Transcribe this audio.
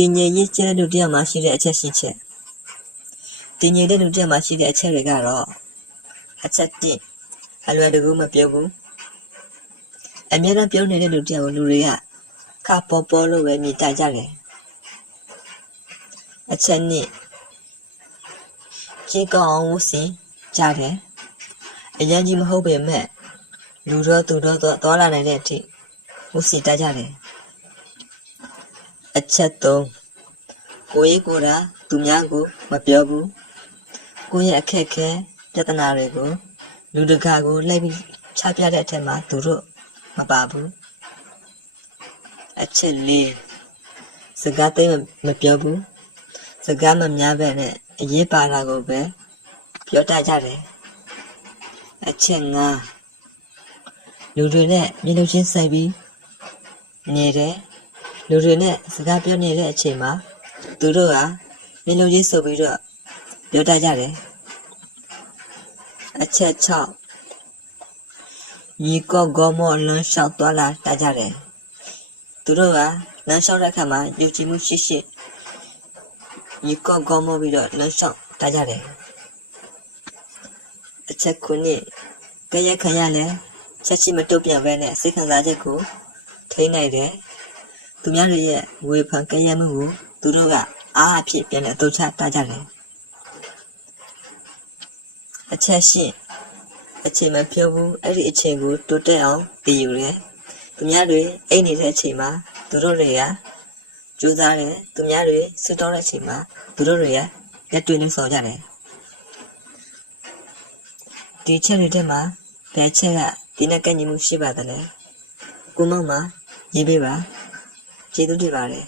တင်ញရေးကျဲလူတရားမှာရှိတဲ့အချက်ရှိချက်တင်ញတဲ့လူတရားမှာရှိတဲ့အချက်တွေကတော့အချက်1အလွယ်တကူမပြောဘူးအများအားပြောနေတဲ့လူတရားကိုလူတွေကခပေါ်ပေါ်လို့ပဲမြင်ကြတယ်အချက်2ကြေကောင်းအောင်ဝစင်ကြတယ်အရင်ကြီးမဟုတ်ပေမဲ့လူတော့သူတော့သွားလာနိုင်တဲ့အထိဝစင်တတ်ကြတယ်အချက်3ကိုရေးကိုတာသူများကိုမပြောဘူးကိုရဲ့အခက်ခဲပြဿနာတွေကိုလူတကာကိုလိုက်ပြီးချပြတဲ့အထက်မှာသူတို့မပါဘူးအချက်4စကားသိမပြောဘူးစကားမများပဲနဲ့အရေးပါတာကိုပဲပြောတတ်ကြတယ်အချက်5လူတွေနဲ့မျက်လုံးချင်းဆိုင်ပြီးနေတယ်လူတွေနဲ့စကားပြောနေတဲ့အချိန်မှာသူတို့ကမျက်လုံးချင်းဆိုပြီးတော့ပြောတတ်ကြတယ်အချက်6ညီကော့ဂေါမောလမ်းလျှောက်သွားလာတတ်ကြတယ်သူတို့ကလမ်းလျှောက်တဲ့အခါမှာယုံကြည်မှုရှိညီကော့ဂေါမောပြီးတော့လမ်းလျှောက်တတ်ကြတယ်အချက်9ကြရက်ခံရလဲချက်ရှိမတုတ်ပြန်ပဲနဲ့စိတ်ခံစားချက်ကိုထိန်းနိုင်တယ်သူများတွေရဲ့ဝေဖန်ကြရက်မှုကိုသူတို့ကအားအဖြစ်ပြန်လဲအသုံးချတတ်ကြတယ်အချက်10အချိန်မပြောဘူးအဲ့ဒီအချိန်ကိုတိုးတက်အောင်တည်ယူတယ်သူများတွေအိတ်နေတဲ့အချိန်မှာသူတို့တွေကကြိုးစားတယ်သူများတွေဆွတောင်းတဲ့အချိန်မှာသူတို့တွေကလက်တွေ့နဲ့ဆောင်ကြတယ်ဒီချက်တွေထဲမှာဘယ်ချက်ကဒီနဲ့ကန့်ညီမှုရှိပါသလဲကိုမောင်မှာရေးပေးပါကျေးဇူးတင်ပါတယ်